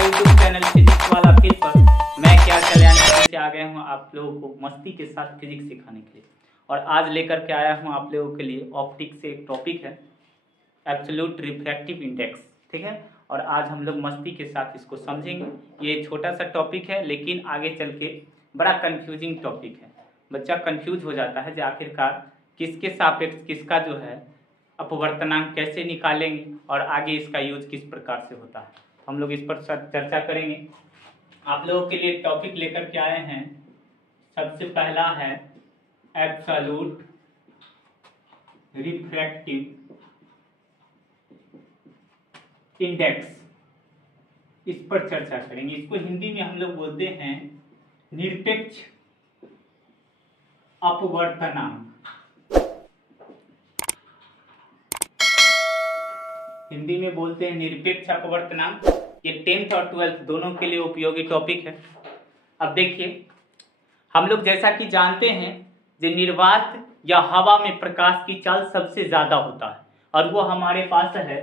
YouTube channel physics वाला feel पर मैं क्या कल्याण से आ गया हूँ आप लोगों को मस्ती के साथ फिजिक्स सिखाने के लिए। और आज लेकर के आया हूँ आप लोगों के लिए ऑप्टिक्स से एक टॉपिक है एब्सोल्यूट रिफ्रैक्टिव इंडेक्स, ठीक है। और आज हम लोग मस्ती के साथ इसको समझेंगे। ये छोटा सा टॉपिक है लेकिन आगे चल के बड़ा कंफ्यूजिंग टॉपिक है। बच्चा कंफ्यूज हो जाता है कि आखिरकार किसके सापेक्ष किसका जो है अपवर्तनांक कैसे निकालेंगे और आगे इसका यूज किस प्रकार से होता है, हम लोग इस पर चर्चा करेंगे। आप लोगों के लिए टॉपिक लेकर के आए हैं। सबसे पहला है एब्सोल्यूट रिफ्रैक्टिव इंडेक्स, इस पर चर्चा करेंगे। इसको हिंदी में हम लोग बोलते हैं निरपेक्ष अपवर्तनांक। हिंदी में बोलते हैं निरपेक्ष अपवर्तनांक। ये 10th और 12th दोनों के लिए उपयोगी टॉपिक है। अब देखिए, हम लोग जैसा कि जानते हैं कि निर्वात या हवा में प्रकाश की चाल सबसे ज्यादा होता है और वो हमारे पास है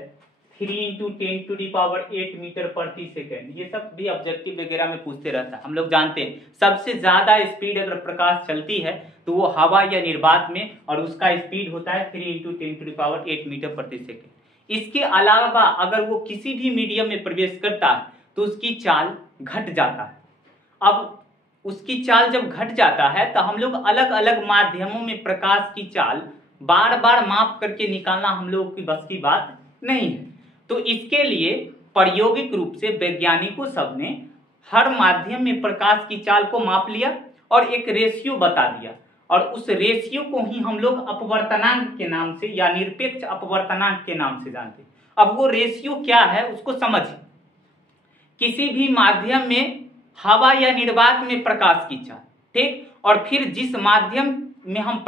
3 × 10⁸ मीटर प्रति सेकेंड। ये सब भी ऑब्जेक्टिव वगैरह में पूछते रहता है। हम लोग जानते हैं सबसे ज्यादा स्पीड अगर प्रकाश चलती है तो वो हवा या निर्वात में, और उसका स्पीड होता है 3 × 10⁸ मीटर प्रति सेकेंड। इसके अलावा अगर वो किसी भी मीडियम में प्रवेश करता है तो उसकी चाल घट जाता है। अब उसकी चाल जब घट जाता है तो हम लोग अलग अलग माध्यमों में प्रकाश की चाल बार बार माप करके निकालना हम लोगों की बस की बात नहीं है। तो इसके लिए प्रायोगिक रूप से वैज्ञानिकों सब ने हर माध्यम में प्रकाश की चाल को माप लिया और एक रेशियो बता दिया, और उस रेशियो को ही हम लोग अपवर्तनांक के नाम से या निरपेक्ष अपवर्तनांक के नाम से जानते हैं। अब वो रेशियो क्या है उसको समझिए। किसी भी माध्यम में हवा या निर्वात में प्रकाश की चाल, ठीक, और फिर जिस माध्यम में हम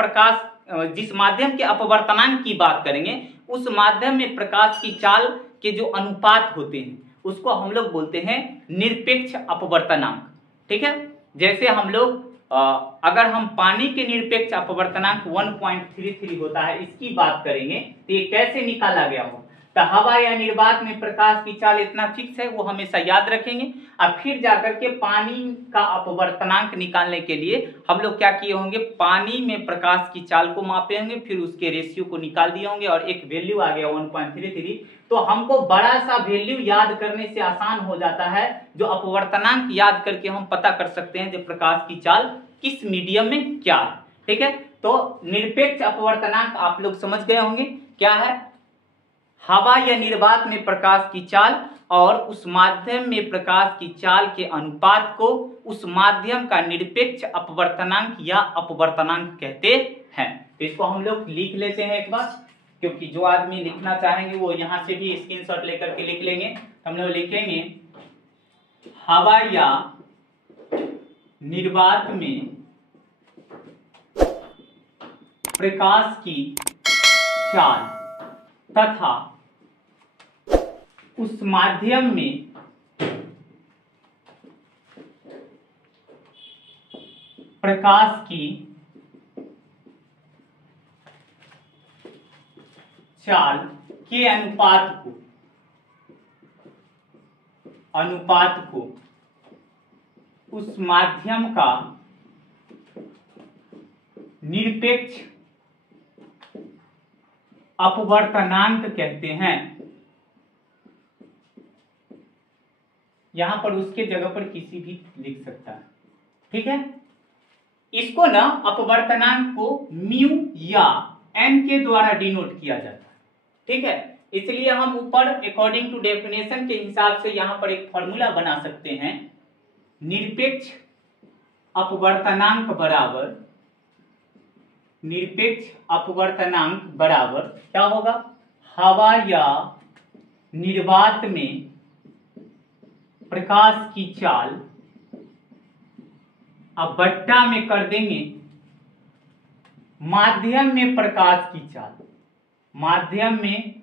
जिस माध्यम के अपवर्तनांक की बात करेंगे उस माध्यम में प्रकाश की चाल के जो अनुपात होते हैं उसको हम लोग बोलते हैं निरपेक्ष अपवर्तनांक, ठीक है। जैसे हम लोग अगर हम पानी के निरपेक्ष अपवर्तनांक 1.33 होता है, इसकी बात करेंगे तो ये कैसे निकाला गया हो, तो हवा या निर्वात में प्रकाश की चाल इतना फिक्स है, वो हमेशा याद रखेंगे। अब फिर जाकर के पानी का अपवर्तनांक निकालने के लिए हम लोग क्या किए होंगे, पानी में प्रकाश की चाल को मापे होंगे, फिर उसके रेशियो को निकाल दिए होंगे और एक वैल्यू आ गया 1.33। तो हमको बड़ा सा वैल्यू याद करने से आसान हो जाता है, जो अपवर्तनांक याद करके हम पता कर सकते हैं जो प्रकाश की चाल किस मीडियम में क्या है, ठीक है। तो निरपेक्ष अपवर्तनांक आप लोग समझ गए होंगे क्या है, हवा या निर्वात में प्रकाश की चाल और उस माध्यम में प्रकाश की चाल के अनुपात को उस माध्यम का निरपेक्ष अपवर्तनांक या अपवर्तनांक कहते हैं। तो इसको हम लोग लिख लेते हैं एक बार, क्योंकि जो आदमी लिखना चाहेंगे वो यहां से भी स्क्रीनशॉट लेकर के लिख लेंगे। हम लोग लिखेंगे हवा या निर्वात में प्रकाश की चाल तथा उस माध्यम में प्रकाश की चाल के अनुपात को उस माध्यम का निरपेक्ष अपवर्तनांक कहते हैं। यहां पर उसके जगह पर किसी भी लिख सकता है, ठीक है। इसको ना अपवर्तनांक को म्यू या एन के द्वारा डिनोट किया जाता है, ठीक है। इसलिए हम ऊपर अकॉर्डिंग टू डेफिनेशन के हिसाब से यहां पर एक फॉर्मूला बना सकते हैं, निरपेक्ष अपवर्तनांक बराबर क्या होगा, हवा या निर्वात में प्रकाश की चाल, अब बट्टा में कर देंगे माध्यम में प्रकाश की चाल, माध्यम में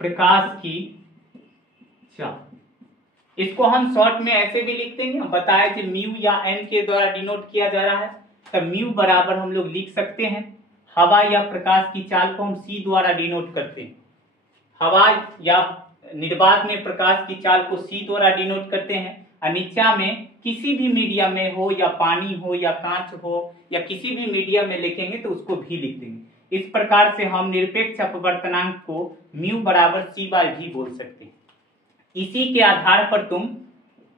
प्रकाश की चाल। इसको हम शॉर्ट में ऐसे भी लिख देंगे, हम बताए कि म्यू या एन के द्वारा डिनोट किया जा रहा है, तो म्यू बराबर हम लोग लिख सकते हैं हवा या प्रकाश की चाल को हम सी द्वारा डिनोट करते हैं। हवा या निर्वात में प्रकाश की चाल को C द्वारा डिनोट करते हैं। अनिच्चा में किसी भी मीडियम में हो या पानी हो या कांच हो या किसी भी मीडियम में लिखेंगे तो उसको भी लिख देंगे। इस प्रकार से हम निरपेक्ष अपवर्तनांक को म्यू बराबर C/V बोल सकते हैं। इसी के आधार पर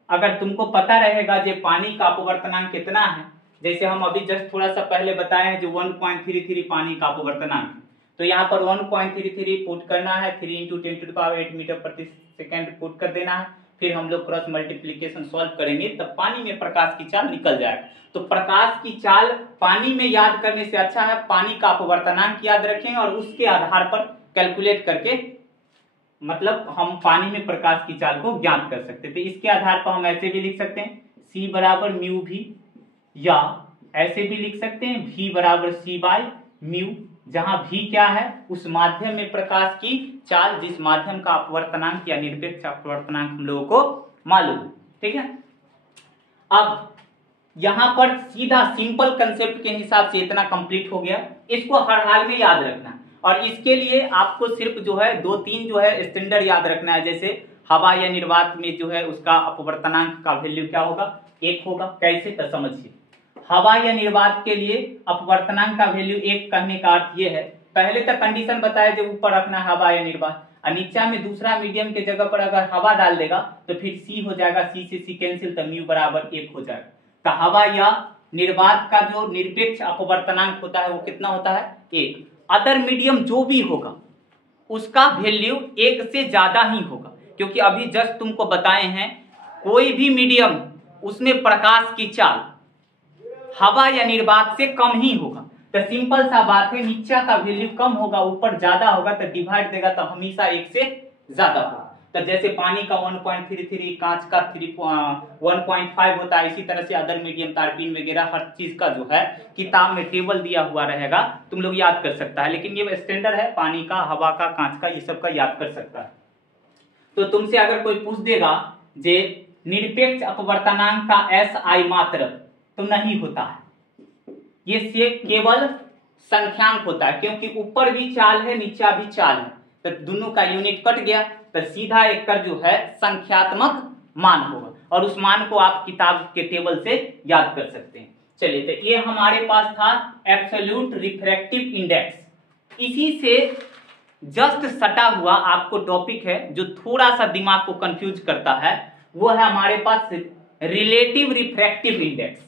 अगर तुमको पता रहेगा जो पानी का अपवर्तनांक कितना है, जैसे हम अभी जस्ट थोड़ा सा पहले बताए हैं जो 1.33 पानी का अपवर्तनांक, तो यहाँ पर 1.33 पुट करना है, 3 × 10⁸ मीटर प्रति सेकेंड पुट कर देना है, फिर हम लोग क्रॉस मल्टीप्लीकेशन सॉल्व करेंगे तब पानी में प्रकाश की चाल निकल जाएगा। तो प्रकाश की चाल पानी में याद करने से अच्छा है पानी का अपवर्तनांक याद रखें और उसके आधार पर कैलकुलेट करके मतलब हम पानी में प्रकाश की चाल को ज्ञात कर सकते थे। इसके आधार पर हम ऐसे भी लिख सकते हैं C बराबर म्यू भी, या ऐसे भी लिख सकते हैं V बराबर C/म्यू, जहां V क्या है उस माध्यम में प्रकाश की चाल जिस माध्यम का अपवर्तनांक या निरपेक्ष अपवर्तनांक हम लोगों को मालूम है। ठीक है, अब यहां पर सीधा सिंपल कंसेप्ट के हिसाब से इतना कंप्लीट हो गया, इसको हर हाल में याद रखना है। और इसके लिए आपको सिर्फ जो है 2-3 जो है स्टैंडर्ड याद रखना है। जैसे हवा या निर्वात में जो है उसका अपवर्तनांक का वैल्यू क्या होगा, 1 होगा। कैसे, तो समझिए, हवा या निर्वात के लिए अपवर्तनांक का वैल्यू 1 कहने का अर्थ ये है, पहले तक कंडीशन बताया जो ऊपर रखना है हवा या निर्वात, और नीचा में दूसरा मीडियम के जगह पर अगर हवा डाल देगा तो फिर C हो जाएगा, C से C कैंसिल, तो म्यू बराबर 1 हो जाएगा। तो हवा या निर्वात का जो निरपेक्ष अपवर्तनांक होता है वो कितना होता है, 1। अदर मीडियम जो भी होगा उसका वैल्यू 1 से ज्यादा ही होगा, क्योंकि अभी जस्ट तुमको बताए हैं कोई भी मीडियम उसमें प्रकाश की चाल हवा या निर्वात से कम ही होगा। तो सिंपल सा बात है, नीचा का वैल्यू कम होगा ऊपर ज्यादा होगा तो डिवाइड देगा तो हमेशा 1 से ज्यादा होगा। तो जैसे पानी का 1.33, कांच का 1.5 होता है, इसी तरह से अदर मीडियम तारपीन वगैरह हर चीज का जो है किताब में टेबल दिया हुआ रहेगा, तुम लोग याद कर सकता है। लेकिन ये स्टैंडर्ड है, पानी का, हवा का, कांच का, ये सब का याद कर सकता है। तो तुमसे अगर कोई पूछ देगा जे निरपेक्ष अपवर्तनांक का SI मात्रक, तो नहीं होता है, ये से केवल संख्यांक होता है, क्योंकि ऊपर भी चाल है नीचा भी चाल है, तो दोनों का यूनिट कट गया तो सीधा एक कर जो है संख्यात्मक मान होगा, और उस मान को आप किताब के टेबल से याद कर सकते हैं। चलिए, तो ये हमारे पास था एब्सोल्यूट रिफ्रैक्टिव इंडेक्स। इसी से जस्ट सटा हुआ आपको टॉपिक है जो थोड़ा सा दिमाग को कंफ्यूज करता है, वो है हमारे पास रिलेटिव रिफ्रैक्टिव इंडेक्स।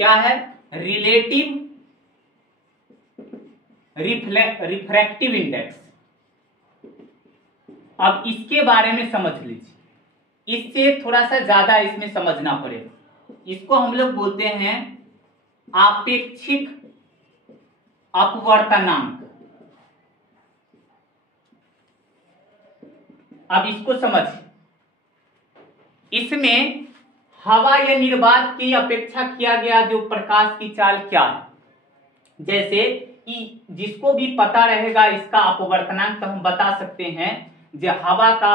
क्या है, रिलेटिव रिफ्रैक्टिव इंडेक्स। अब इसके बारे में समझ लीजिए, इससे थोड़ा सा ज्यादा इसमें समझना पड़ेगा। इसको हम लोग बोलते हैं आपेक्षिक अपवर्तनांक। अब इसको समझिए, इसमें हवा या निर्वात की अपेक्षा किया गया जो प्रकाश की चाल क्या है, जैसे जिसको भी पता रहेगा इसका अपवर्तनांक, तो हम बता सकते हैं जो हवा का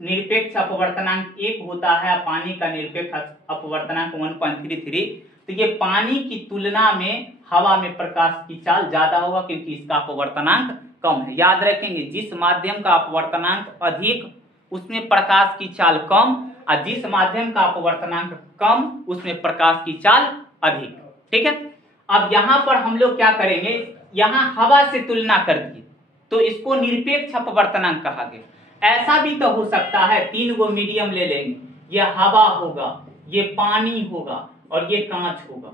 निरपेक्ष अपवर्तनांक 1 होता है, पानी का निरपेक्ष अपवर्तनांक 1.33, तो ये पानी की तुलना में हवा में प्रकाश की चाल ज्यादा होगा क्योंकि इसका अपवर्तनांक कम है। याद रखेंगे, जिस माध्यम का अपवर्तनांक अधिक उसमें प्रकाश की चाल कम, और जिस माध्यम का अपवर्तनांक कम उसमें प्रकाश की चाल अधिक। ठीक है, अब यहां पर हम लोग क्या करेंगे, यहां हवा से तुलना कर दिए तो इसको निरपेक्ष अपवर्तनांक कहा गया। ऐसा भी तो हो सकता है 3 गो मीडियम ले लेंगे, ये हवा होगा, ये पानी होगा और ये कांच होगा,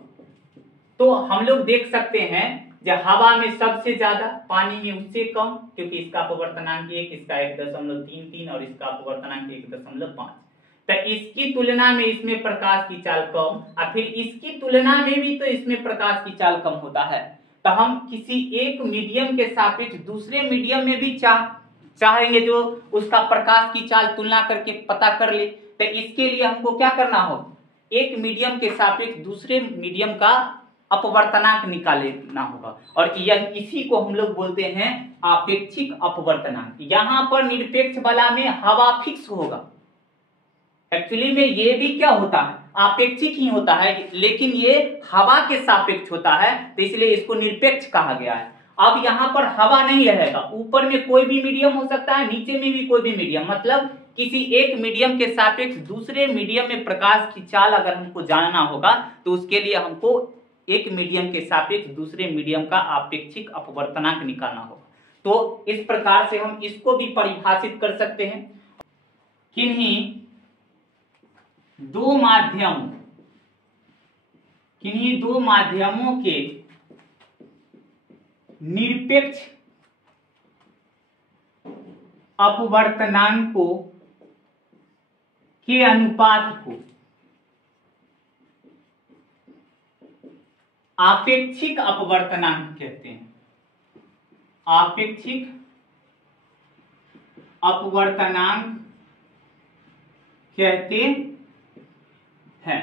तो हम लोग देख सकते हैं जब हवा में सबसे ज्यादा, पानी में उससे कम, क्योंकि इसका अपवर्तनांक 1, इसका 1.33 और इसका अपवर्तनांक 1.5। तो इसकी तुलना में इसमें प्रकाश की चाल कम, और फिर इसकी तुलना में भी तो इसमें प्रकाश की चाल कम होता है। तो हम किसी एक मीडियम के सापेक्ष दूसरे मीडियम में भी चाहेंगे जो उसका प्रकाश की चाल तुलना करके पता कर ले, तो इसके लिए हमको क्या करना हो, एक मीडियम के सापेक्ष दूसरे मीडियम का अपवर्तनांक निकालना होगा, और यह इसी को हम लोग बोलते हैं आपेक्षिक अपवर्तनांक। यहां पर निरपेक्ष वाला में हवा फिक्स होगा, एक्चुअली में ये भी क्या होता है, आपेक्षिक ही होता है, लेकिन ये हवा के सापेक्ष होता है, तो इसलिए इसको निरपेक्ष कहा गया है। अब यहाँ पर हवा नहीं रहेगा, ऊपर में कोई भी मीडियम हो सकता है, नीचे में भी कोई भी मीडियम, मतलब किसी एक मीडियम के सापेक्ष दूसरे मीडियम में प्रकाश की चाल अगर हमको जानना होगा तो उसके लिए हमको एक मीडियम के सापेक्ष दूसरे मीडियम का आपेक्षिक अपवर्तनांक निकालना होगा। तो इस प्रकार से हम इसको भी परिभाषित कर सकते हैं। किन्हीं दो माध्यमों के निरपेक्ष अपवर्तनांकों के अनुपात को आपेक्षिक अपवर्तनांक कहते हैं। आपेक्षिक अपवर्तनांक कहते हैं।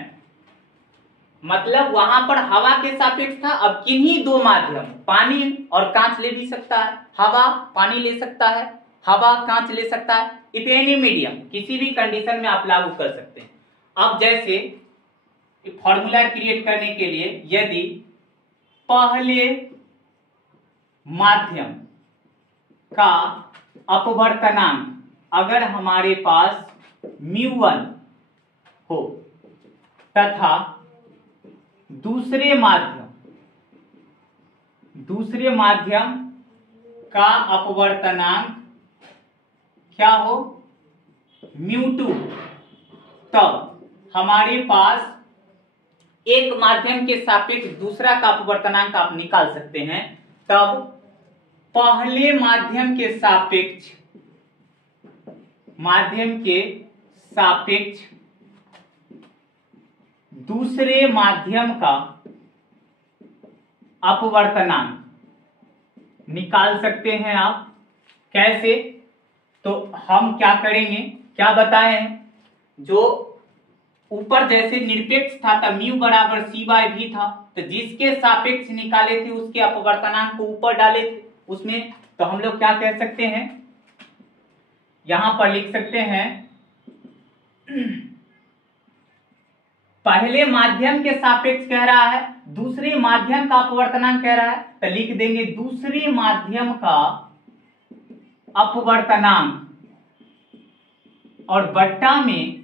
मतलब वहां पर हवा के सापेक्ष था, अब किन्हीं दो माध्यम, पानी और कांच ले भी सकता है, हवा पानी ले सकता है, हवा कांच ले सकता है, इफ एनी मीडियम, किसी भी कंडीशन में आप लागू कर सकते हैं। अब जैसे फॉर्मूला क्रिएट करने के लिए यदि पहले माध्यम का अपवर्तनांक अगर हमारे पास μ1 हो तथा दूसरे माध्यम का अपवर्तनांक क्या हो μ2, तब हमारे पास एक माध्यम के सापेक्ष दूसरा का अपवर्तनांक आप निकाल सकते हैं। तब पहले माध्यम के सापेक्ष दूसरे माध्यम का अपवर्तनांक निकाल सकते हैं आप। कैसे? तो हम क्या करेंगे, क्या बताए हैं, जो ऊपर जैसे निरपेक्ष था तब म्यू बराबर c/v था, तो जिसके सापेक्ष निकाले थे उसके अपवर्तनांक को ऊपर डाले थे उसमें, तो हम लोग क्या कह सकते हैं, यहां पर लिख सकते हैं पहले माध्यम के सापेक्ष कह रहा है, दूसरे माध्यम का अपवर्तनांक कह रहा है, तो लिख देंगे दूसरे माध्यम का अपवर्तनांक और बट्टा में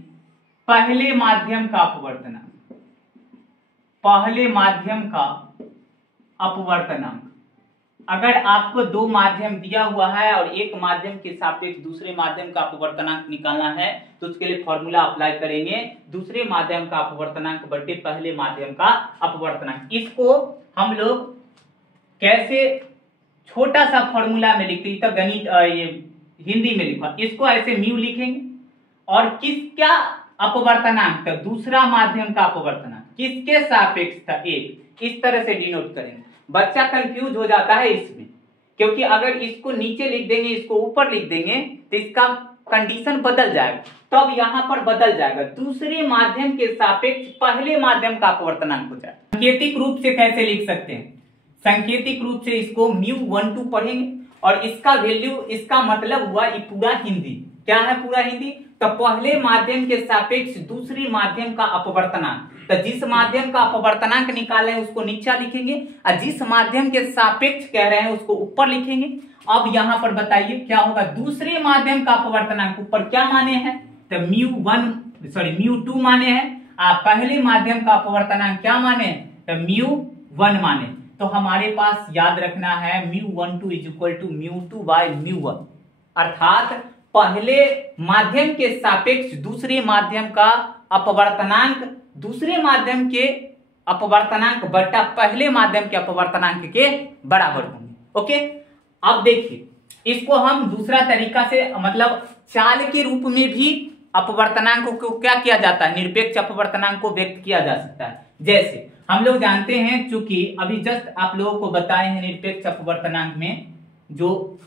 पहले माध्यम का अपवर्तनांक, पहले माध्यम का अपवर्तनांक। अगर आपको दो माध्यम दिया हुआ है और एक माध्यम के सापेक्ष दूसरे माध्यम का अपवर्तनांक निकालना है तो उसके लिए फॉर्मूला अप्लाई करेंगे, दूसरे माध्यम का अपवर्तनांक बटे पहले माध्यम का अपवर्तनांक। इसको हम लोग कैसे छोटा सा फॉर्मूला में लिखते हैं, तो गणित ये हिंदी में लिखा, इसको ऐसे म्यू लिखेंगे और किसका अपवर्तनांक था, दूसरा माध्यम का अपवर्तनांक किसके सापेक्ष था, एक, इस तरह से डिनोट करेंगे। बच्चा कंफ्यूज हो जाता है इसमें, क्योंकि अगर इसको नीचे लिख देंगे इसको ऊपर लिख देंगे तो इसका कंडीशन बदल जाएगा, तब यहां पर बदल जाएगा, दूसरे माध्यम के सापेक्ष पहले माध्यम का अपवर्तनांक हो जाएगा। सांकेतिक रूप से कैसे लिख सकते हैं, सांकेतिक रूप से इसको μ12 पढ़ेंगे और इसका वैल्यू, इसका मतलब हुआ ये पूरा हिंदी, क्या है पूरा हिंदी, तो पहले माध्यम के सापेक्ष दूसरे माध्यम का अपवर्तनांक, तो जिस माध्यम का अपवर्तनांक निकाले हैं उसको नीचा लिखेंगे और जिस माध्यम के सापेक्ष कह रहे हैं उसको ऊपर लिखेंगे। अब यहां पर बताइए क्या होगा, दूसरे माध्यम का अपवर्तनांक ऊपर क्या माने हैं, तो μ2 माने हैं, पहले माध्यम का अपवर्तनांक क्या माने, तो μ1 माने। तो हमारे पास याद रखना है μ12 = μ2/μ1, अर्थात पहले माध्यम के सापेक्ष दूसरे माध्यम का अपवर्तनांक, दूसरे माध्यम के अपवर्तनांक बटा पहले माध्यम के अपवर्तनांक के बराबर होंगे। ओके, अब देखिए इसको हम दूसरा तरीका से, मतलब चाल के रूप में भी अपवर्तनांक को क्या किया जाता है, निरपेक्ष अपवर्तनांक को व्यक्त किया जा सकता है। जैसे हम लोग जानते हैं, चूंकि अभी जस्ट आप लोगों को बताए हैं निरपेक्ष अपवर्तनांक में जो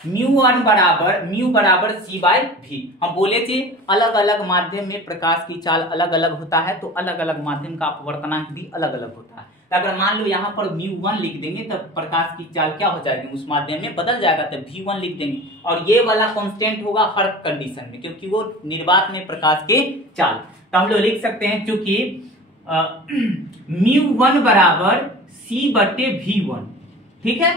μ1 बराबर c/v, हम बोले थे अलग अलग माध्यम में प्रकाश की चाल अलग अलग होता है, तो अलग अलग माध्यम का अपवर्तनांक भी अलग अलग होता है। तो अगर मान लो यहाँ पर μ1 लिख देंगे तब प्रकाश की चाल क्या हो जाएगी, उस माध्यम में बदल जाएगा, तब v1 लिख देंगे और ये वाला कांस्टेंट होगा हर कंडीशन में, क्योंकि वो निर्वात में प्रकाश की चाल। तो हम लोग लिख सकते हैं चूंकि μ1 बराबर c/v1, ठीक है,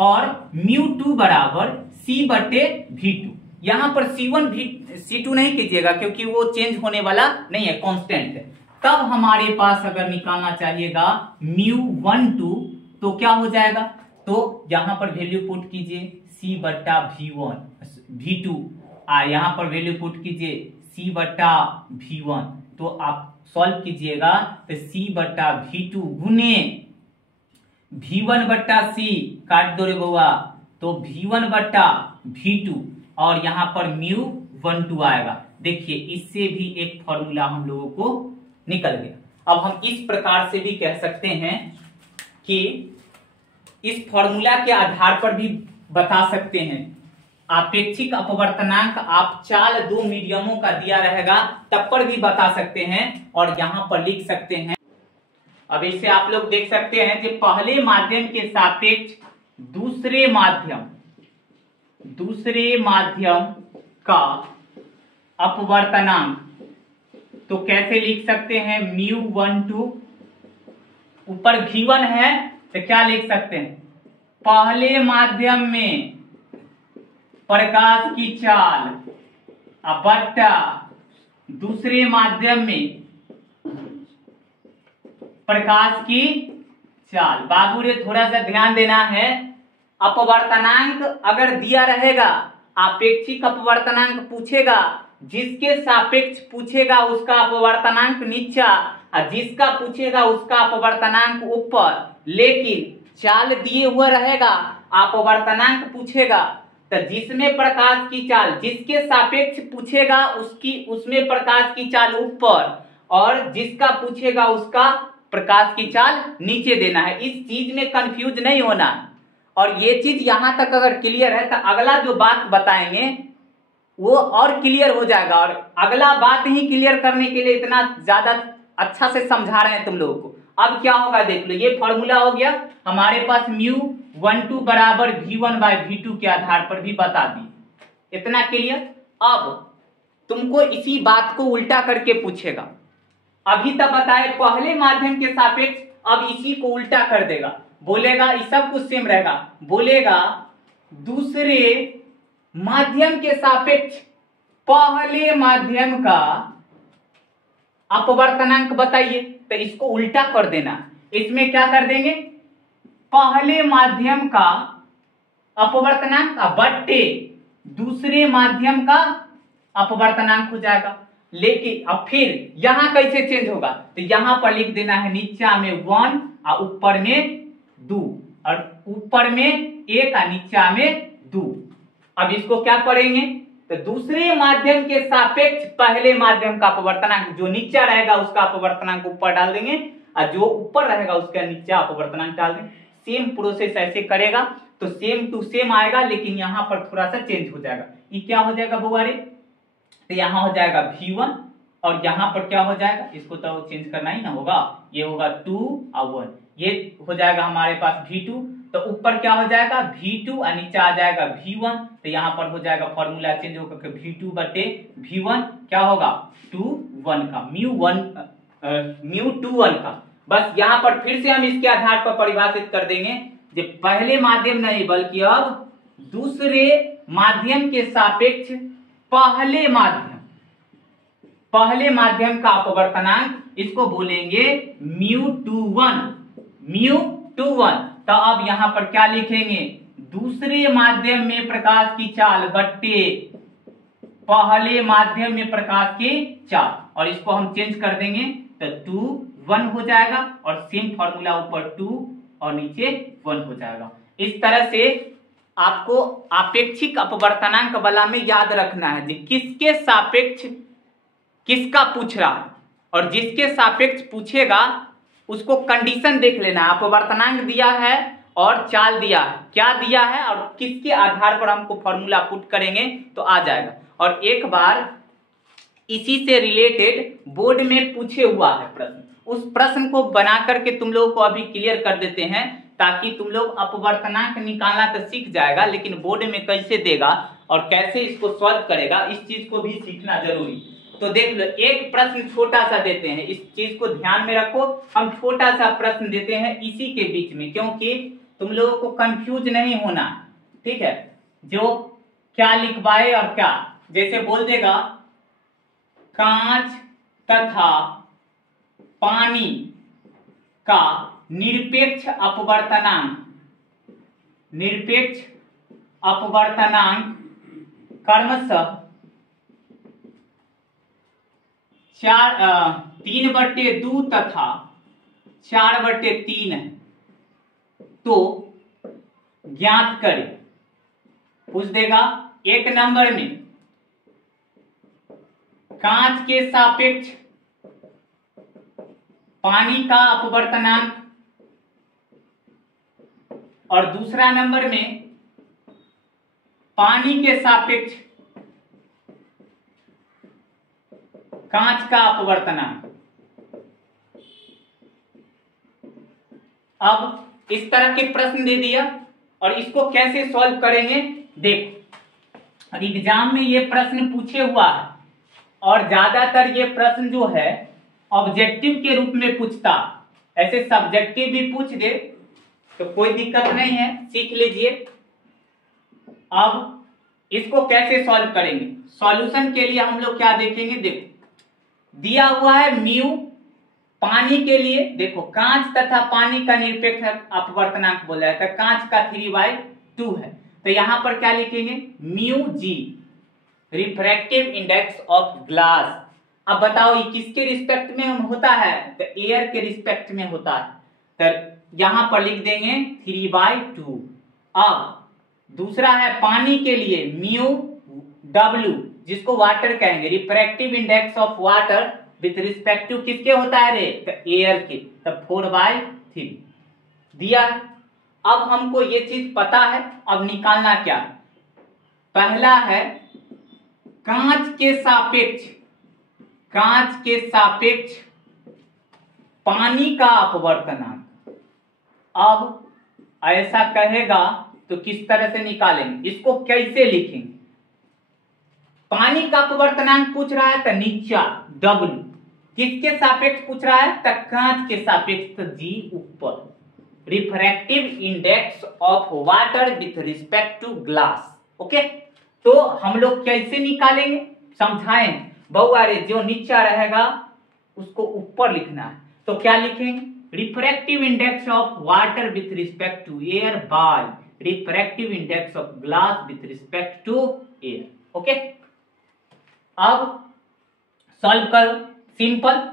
और μ2 बराबर C/V2। यहाँ पर C2 नहीं कीजिएगा क्योंकि वो चेंज होने वाला नहीं है, कांस्टेंट है। तब हमारे पास अगर निकालना चाहिएगा μ12 तो क्या हो जाएगा, तो यहाँ पर वैल्यू पुट कीजिए C/V2, यहाँ पर वैल्यू पुट कीजिए C/V1, तो आप सॉल्व कीजिएगा तो C/V2 गुने V1/C, काट दो रे बउआ, तो V1/V2 और यहाँ पर μ12 आएगा। देखिए इससे भी एक फॉर्मूला हम लोगों को निकल गया। अब हम इस प्रकार से भी कह सकते हैं कि इस फॉर्मूला के आधार पर भी बता सकते हैं आपेक्षिक अपवर्तनांक, आप चाल दो मीडियमों का दिया रहेगा तब पर भी बता सकते हैं और यहां पर लिख सकते हैं। अब इसे आप लोग देख सकते हैं कि पहले माध्यम के सापेक्ष दूसरे माध्यम का अपवर्तनांक, तो कैसे लिख सकते हैं, μ12 ऊपर V1 है तो क्या लिख सकते हैं, पहले माध्यम में प्रकाश की चाल बट्टा दूसरे माध्यम में प्रकाश की चाल। बाबू रे थोड़ा सा ध्यान देना है, अपवर्तनांक अगर दिया रहेगा, आपेक्षिक अपवर्तनांक पूछेगा, जिसके सापेक्ष पूछेगा उसका अपवर्तनांक नीचा और जिसका पूछेगा उसका अपवर्तनांक ऊपर, लेकिन चाल दिए हुआ रहेगा, अपवर्तनांक पूछेगा तो जिसमें प्रकाश की चाल जिसके सापेक्ष पूछेगा उसमें प्रकाश की चाल ऊपर और जिसका पूछेगा उसका प्रकाश की चाल नीचे देना है। इस चीज में कंफ्यूज नहीं होना। और ये चीज यहां तक अगर क्लियर है तो अगला जो बात बताएंगे वो और क्लियर हो जाएगा। और अगला बात ही क्लियर करने के लिए इतना ज्यादा अच्छा से समझा रहे हैं तुम लोगों को। अब क्या होगा देख लो, ये फॉर्मूला हो गया हमारे पास μ12 बराबर V1/V2 के आधार पर भी बता दी। इतना क्लियर। अब तुमको इसी बात को उल्टा करके पूछेगा, अभी तक बताए पहले माध्यम के सापेक्ष, अब इसी को उल्टा कर देगा, बोलेगा ये सब कुछ सेम रहेगा, बोलेगा दूसरे माध्यम के सापेक्ष पहले माध्यम का अपवर्तनांक बताइए, तो इसको उल्टा कर देना। इसमें क्या कर देंगे, पहले माध्यम का अपवर्तनांक बट्टे दूसरे माध्यम का अपवर्तनांक हो जाएगा। लेकिन अब फिर यहां कैसे चेंज होगा, तो यहां पर लिख देना है नीचा में 1 और ऊपर में 2 और ऊपर में 1 और नीचा में 2। अब इसको क्या करेंगे, तो दूसरे माध्यम के सापेक्ष पहले माध्यम का अपवर्तनांक, जो नीचा रहेगा उसका अपवर्तनांक ऊपर डाल देंगे और जो ऊपर रहेगा उसका नीचा अपवर्तनांक डाल देंगे। सेम प्रोसेस ऐसे करेगा तो सेम टू सेम आएगा, लेकिन यहाँ पर थोड़ा सा चेंज हो जाएगा। ये क्या हो जाएगा बुआरे, तो यहाँ हो जाएगा V1 और यहाँ पर क्या हो जाएगा, इसको तो चेंज करना ही ना होगा, ये होगा 2 और 1, ये हो जाएगा हमारे पास V2। तो ऊपर क्या हो जाएगा V2 और नीचे आ जाएगा V1, तो यहाँ पर हो जाएगा फॉर्मूला चेंज होकर V2/V1 क्या होगा 2/1 का μ21 का। बस यहाँ पर फिर से हम इसके आधार पर परिभाषित कर देंगे, जो पहले माध्यम नहीं बल्कि अब दूसरे माध्यम के सापेक्ष पहले माध्यम का अपवर्तनांक, इसको बोलेंगे μ21। तो अब यहाँ पर क्या लिखेंगे, दूसरे माध्यम में प्रकाश की चाल बट्टे पहले माध्यम में प्रकाश की चाल, और इसको हम चेंज कर देंगे तो 2/1 हो जाएगा और सेम फॉर्मूला ऊपर 2 और नीचे 1 हो जाएगा। इस तरह से आपको आपेक्षिक अपवर्तनांक वाला में याद रखना है कि किसके सापेक्ष किसका पूछ रहा है, और जिसके सापेक्ष पूछेगा उसको कंडीशन देख लेना है, अपवर्तनांक दिया है और चाल दिया है, क्या दिया है और किसके आधार पर हमको फॉर्मूला पुट करेंगे तो आ जाएगा। और एक बार इसी से रिलेटेड बोर्ड में पूछे हुआ है प्रश्न, उस प्रश्न को बना करके तुम लोगों को अभी क्लियर कर देते हैं, ताकि तुम लोग अपवर्तनांक निकालना तो सीख जाएगा, लेकिन बोर्ड में कैसे देगा और कैसे इसको सॉल्व करेगा इस चीज को भी सीखना जरूरी। तो देख लो, एक प्रश्न छोटा सा देते हैं, इस चीज को ध्यान में रखो, हम छोटा सा प्रश्न देते हैं इसी के बीच में, क्योंकि तुम लोगों को कंफ्यूज नहीं होना, ठीक है, जो क्या लिखवाए और क्या, जैसे बोल देगा कांच तथा पानी का निरपेक्ष अपवर्तनांक क्रमशः 3/2 तथा 4/3 है, तो ज्ञात करें। पूछ देगा एक नंबर में कांच के सापेक्ष पानी का अपवर्तनांक और दूसरा नंबर में पानी के सापेक्ष कांच का अपवर्तनांक। अब इस तरह के प्रश्न दे दिया और इसको कैसे सॉल्व करेंगे देखो, एग्जाम में ये प्रश्न पूछे हुआ है और ज्यादातर ये प्रश्न जो है ऑब्जेक्टिव के रूप में पूछता, ऐसे सब्जेक्टिव भी पूछ दे तो कोई दिक्कत नहीं है, सीख लीजिए। अब इसको कैसे सॉल्व करेंगे, सॉल्यूशन के लिए हम लोग क्या देखेंगे, देखो दिया हुआ है म्यू पानी के लिए, देखो कांच तथा पानी का निरपेक्ष अपवर्तनांक बोला है तो कांच का 3/2 है, तो यहां पर क्या लिखेंगे mu g refractive index of glass. अब बताओ ये किसके रिस्पेक्ट में होता है, तो एयर के रिस्पेक्ट में होता है, तो यहां पर लिख देंगे 3/2। अब दूसरा है पानी के लिए म्यू डब्ल्यू, जिसको वाटर कहेंगे, refractive index of water with respect to किसके होता है रे, तो एयर के, तब 4/3 दिया है। अब हमको ये चीज पता है, अब निकालना क्या, पहला है कांच के सापेक्ष पानी का अपवर्तनांक। अब ऐसा कहेगा तो किस तरह से निकालेंगे, इसको कैसे लिखेंगे, पानी का अपवर्तनांक पूछ रहा है तो नीचा W, किसके सापेक्ष पूछ रहा है तो कांच के सापेक्ष, तो G ऊपर, refractive index of water with respect to glass. Okay, तो हम लोग कैसे निकालेंगे समझाएं बहुआ रे, जो नीचा रहेगा उसको ऊपर लिखना है, तो क्या लिखेंगे refractive index of water with respect to air by refractive index of glass with respect to air. Okay, अब सॉल्व करो, सिंपल,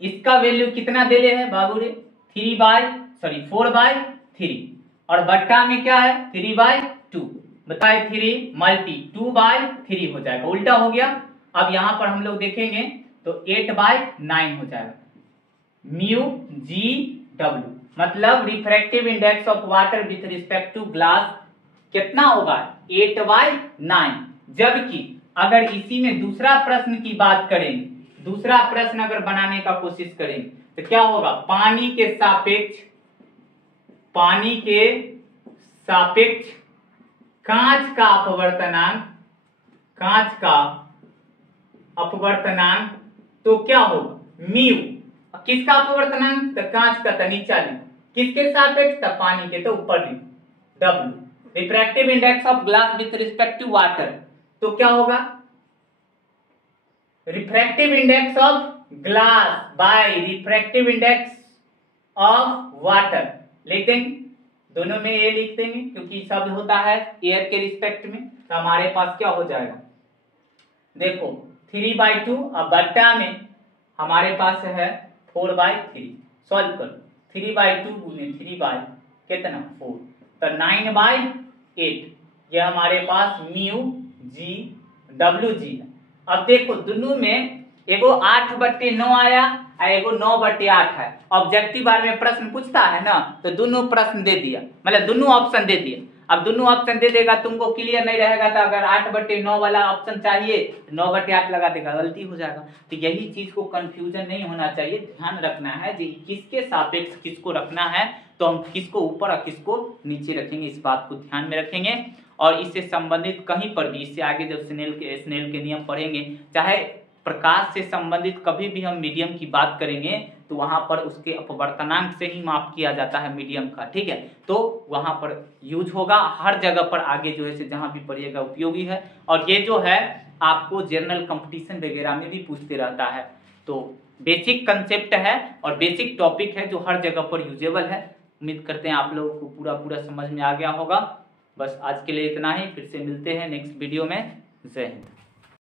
इसका वैल्यू कितना दे ले है बाबू रे 4/3 और बट्टा में क्या है 3/2, बताए 3 मल्टी 2/3 हो जाएगा, उल्टा हो गया। अब यहां पर हम लोग देखेंगे तो 8/9 हो जाएगा, म्यू जी डब्ल्यू, मतलब refractive index of water with respect to glass कितना होगा 8/9। जबकि अगर इसी में दूसरा प्रश्न की बात करें, दूसरा प्रश्न अगर बनाने का कोशिश करें तो क्या होगा, पानी के सापेक्ष कांच का अपवर्तनांक, तो क्या होगा म्यू, किसका अपवर्तनांक तो कांच का, तो नीचा लिखो, किसके सापेक्ष तो पानी के, तो ऊपर लिखो W, refractive index of glass with respect to water, तो क्या होगा refractive index of glass by refractive index of water, लिख देंगे दोनों में ये लिख देंगे क्योंकि शब्द होता है एयर के रिस्पेक्ट में, तो हमारे पास क्या हो जाएगा देखो 3/2 और बट्टा में हमारे पास है 4/3, सॉल्व करो 3/2 गुने 3 कितना 4, तो 9/8, ये हमारे पास म्यू जी डब्ल्यू जी है। अब देखो दोनों में एगो 8/9 आया और एगो 9/8 है, ऑब्जेक्टिव बार में प्रश्न पूछता है ना, तो दोनों प्रश्न दे दिया, मतलब दोनों ऑप्शन दे दिया। अब दोनों ऑप्शन दे देगा, तुमको क्लियर नहीं रहेगा तो अगर 8/9 वाला ऑप्शन चाहिए 9/8 लगा देगा, गलती हो जाएगा। तो यही चीज को कंफ्यूजन नहीं होना चाहिए, ध्यान रखना है कि किसके सापेक्ष किसको रखना है, तो हम किसको ऊपर और किसको नीचे रखेंगे, इस बात को ध्यान में रखेंगे। और इससे संबंधित कहीं पर भी, इससे आगे जब स्नेल के नियम पढ़ेंगे, चाहे प्रकाश से संबंधित कभी भी हम मीडियम की बात करेंगे तो वहां पर उसके अपवर्तनांक से ही माप किया जाता है मीडियम का, ठीक है। तो वहां पर यूज होगा, हर जगह पर आगे जो है जहां भी पढ़िएगा उपयोगी है। और ये जो है आपको जनरल कंपटीशन वगैरह में भी पूछते रहता है। तो बेसिक कंसेप्ट है और बेसिक टॉपिक है जो हर जगह पर यूजेबल है। उम्मीद करते हैं आप लोगों को पूरा समझ में आ गया होगा। बस आज के लिए इतना ही, फिर से मिलते हैं नेक्स्ट वीडियो में। जय हिंद।